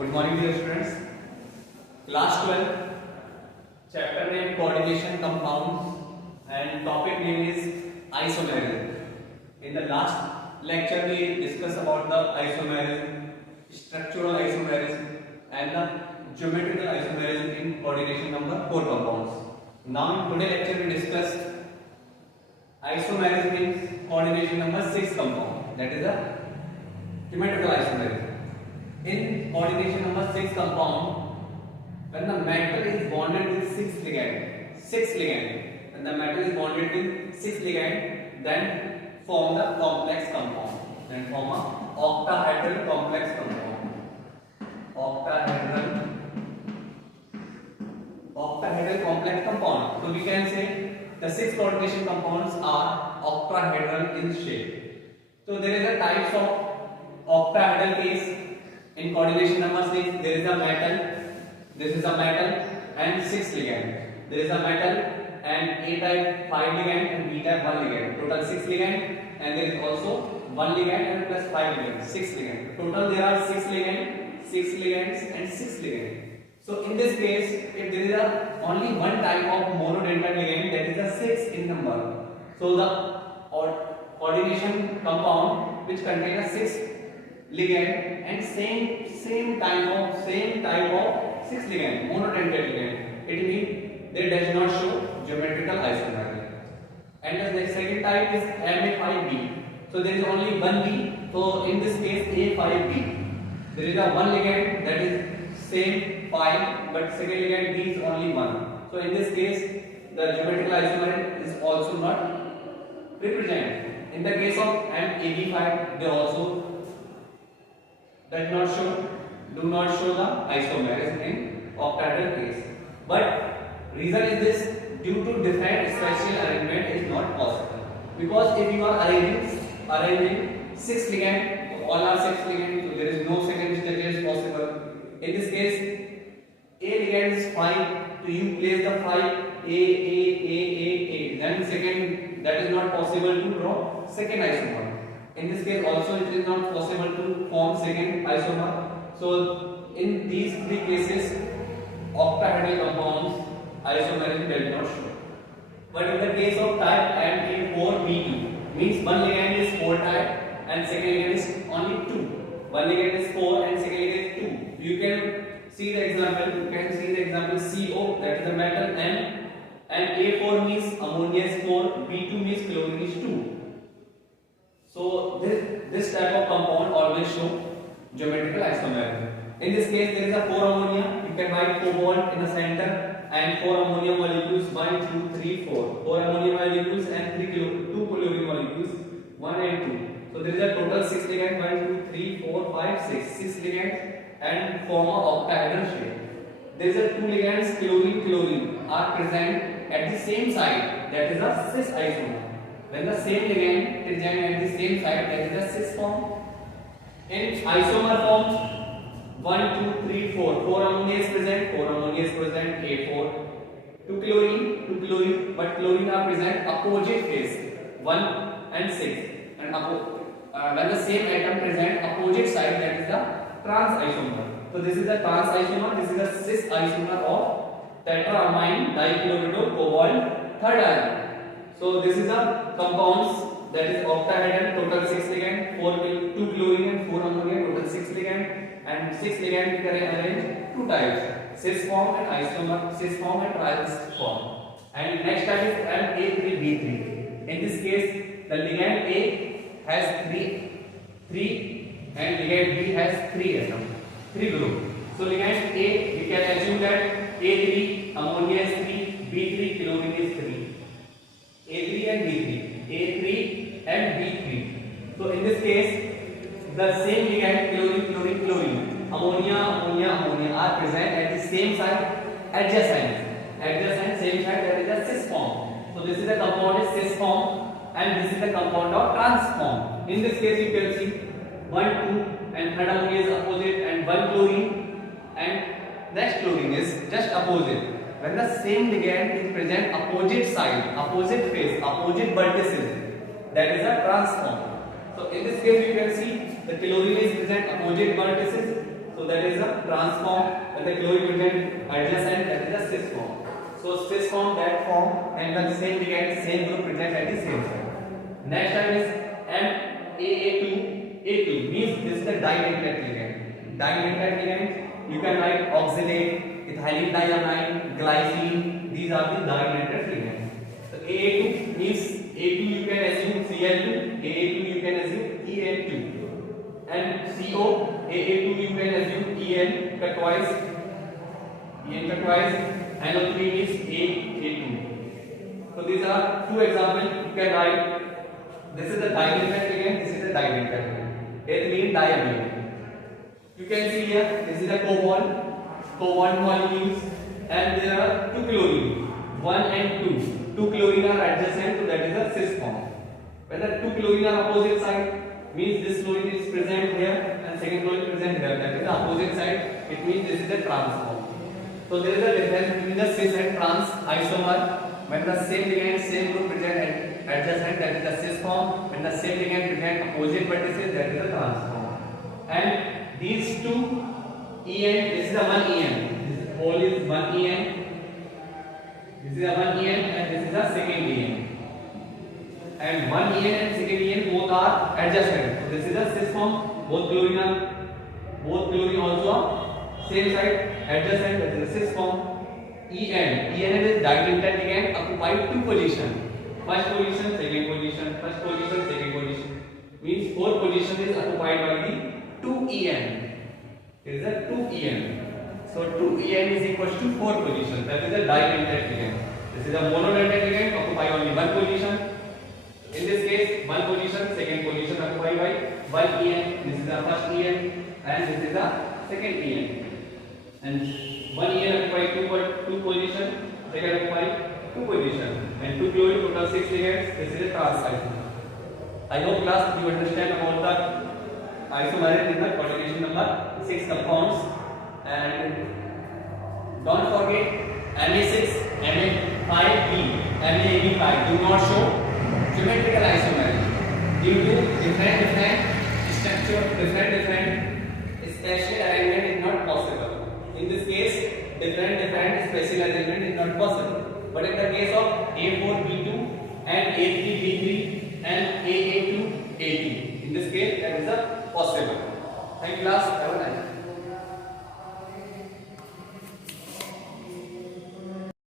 Good morning, dear students. Class 12, chapter name coordination compounds, and topic name is isomerism. In the last lecture, we discussed about the isomerism, structural isomerism, and the geometrical isomerism in coordination number 4 compounds. Now, in today's lecture, we discussed isomerism in coordination number 6 compound, that is the geometrical isomerism. In coordination number 6 compound, when the metal is bonded with 6 ligand, when the metal is bonded with 6 ligand, then form the complex compound, then form a octahedral complex compound. Octahedral complex compound. So we can say the 6 coordination compounds are octahedral in shape. So there is a types of octahedral case. In coordination number 6, there is a metal, this is a metal and 6 ligand. There is a metal and A type 5 ligand and B type 1 ligand. Total 6 ligand, and there is also 1 ligand and plus 5 ligand, 6 ligand. Total there are 6 ligand, 6 ligands and 6 ligand. So in this case, if there is only one type of monodentate ligand, that is a 6 in number. So the coordination compound which contains a 6 ligand and same type of 6 ligand, monodentate ligand, it means they does not show geometrical isomerism. And the second type is Ma5B. So there is only one B. So in this case A5B, there is a one ligand that is same 5, but second ligand B is only 1. So in this case the geometrical isomerism is also not represented. In the case of MAB5, they also do not show the isomerism in octahedral case. But reason is this: due to different spatial arrangement is not possible. Because if you are arranging 6 ligand, all are 6 ligand, so there is no second structure is possible. In this case, A ligand is 5, so you place the 5 A. Then second, that is not possible to draw second isomer. In this case also it is not possible to form second isomer. So in these three cases, octahedral compounds isomerism does not show. But in the case of type Ma4B2, means one ligand is 4 type and second ligand is only 2. One ligand is 4 and second ligand is 2. You can see the example. You can see the example CO, that is the metal M, and A4 means ammonia is 4, B2 means chlorine is 2. So this type of compound always show geometrical isomerism. In this case, there is a 4 ammonia. You can write cobalt in the center and 4 ammonia molecules, 1, 2, 3, 4. 4 ammonia molecules and 2 chlorine molecules, 1 and 2. So there is a total 6 ligand, 1, 2, 3, 4, 5, 6 ligands and form a octahedral shape. There is a 2 ligands chlorine are present at the same site, that is a cis isomer. When the same ligand is present at the same site, that is a cis form. In isomer form, 1, 2, 3, 4. 4 ammonia is present, 4 ammonia is present, A4. 2 chlorine, but chlorine are present opposite phase, 1 and 6. And when the same atom present opposite side, that is the trans isomer. So this is the trans isomer, this is the cis isomer of tetraamine dichloroethylene cobalt third ion. So this is a compounds that is octahedral, total 6 ligand, 2 chlorine and 4 ammonia, total 6 ligand, and 6 ligand we can arrange 2 types, cis form and isomer, cis form and trans form. And next type is Ma3B3. In this case, the ligand A has 3 and ligand B has 3 atoms, 3 group. So ligand A, we can assume that A3 ammonia is 3, B3 chlorine is 3. A3 and B3, A3 and B3. So in this case, the same ligand chlorine, ammonia are present at the same site, adjacent same site, that is a cis form. So this is the compound is cis form and this is the compound of trans form. In this case you can see 1, 2 and third ammonia is opposite and 1 chlorine and next chlorine is just opposite. When the same ligand is present opposite side, opposite phase, opposite vertices, that is a trans form. So in this case you can see the chlorine is present opposite vertices. So that is a trans form. When the chlorine present adjacent, that is a cis form. So cis form, that form, and the same ligand, same group present at the same side. Next one is MAA2A2 means this is the didentate ligand. Didentate ligand, you can write oxalate, ethylene diamine, glycine. These are the didentate ligands. So AA2 means A2 you can assume Cl2, AA2 you can assume En2, and CO AA2 you can assume En cut twice, NO3 means A2. So these are two examples you can write. This is the didentate ligand, this is the didentate ligand. Ethylene diamine. You can see here, this is the cobalt molecules, and there are two chlorine, 1 and 2. Two chlorine are adjacent, so that is a cis form. When the two chlorine are opposite side, means this chlorine is present here and second chlorine present here. That is the opposite side. It means this is a trans form. So there is a difference between the cis and trans isomer. When the same ligand, same group present adjacent, that is the cis form. When the same ligand present opposite vertices, that is the trans form. And these two En, this is the one En. This whole is one En. This is a one En and this is a second En. And one En and second En both are adjacent. So this is a cis form. Both chlorine also same side adjacent. That is a cis form. En is didentate ligand, occupied two position. First position, second position. First position, second position. Means fourth position is occupied by the 2En. It is a 2En. So 2En is equals to 4 position. That is a didentate ligand. This is a monodentate ligand, occupy only one position. In this case, one position, second position occupied by one En. This is the first En and this is the second En. And one En occupy two position, second occupy two position. And two chlorine total 6 ligands. This is a trans isomer. I hope class you understand about the isomerism in the coordination number 6 compounds. And don't forget Na6, Na5B, NaB5 do not show symmetrical isomerism due to different structure, different spatial arrangement is not possible. In this case, different spatial arrangement is not possible. But in the case of A4B2 and A3B3 and AA2A2, in this case that is a possible. Thank you class. Have a nice day.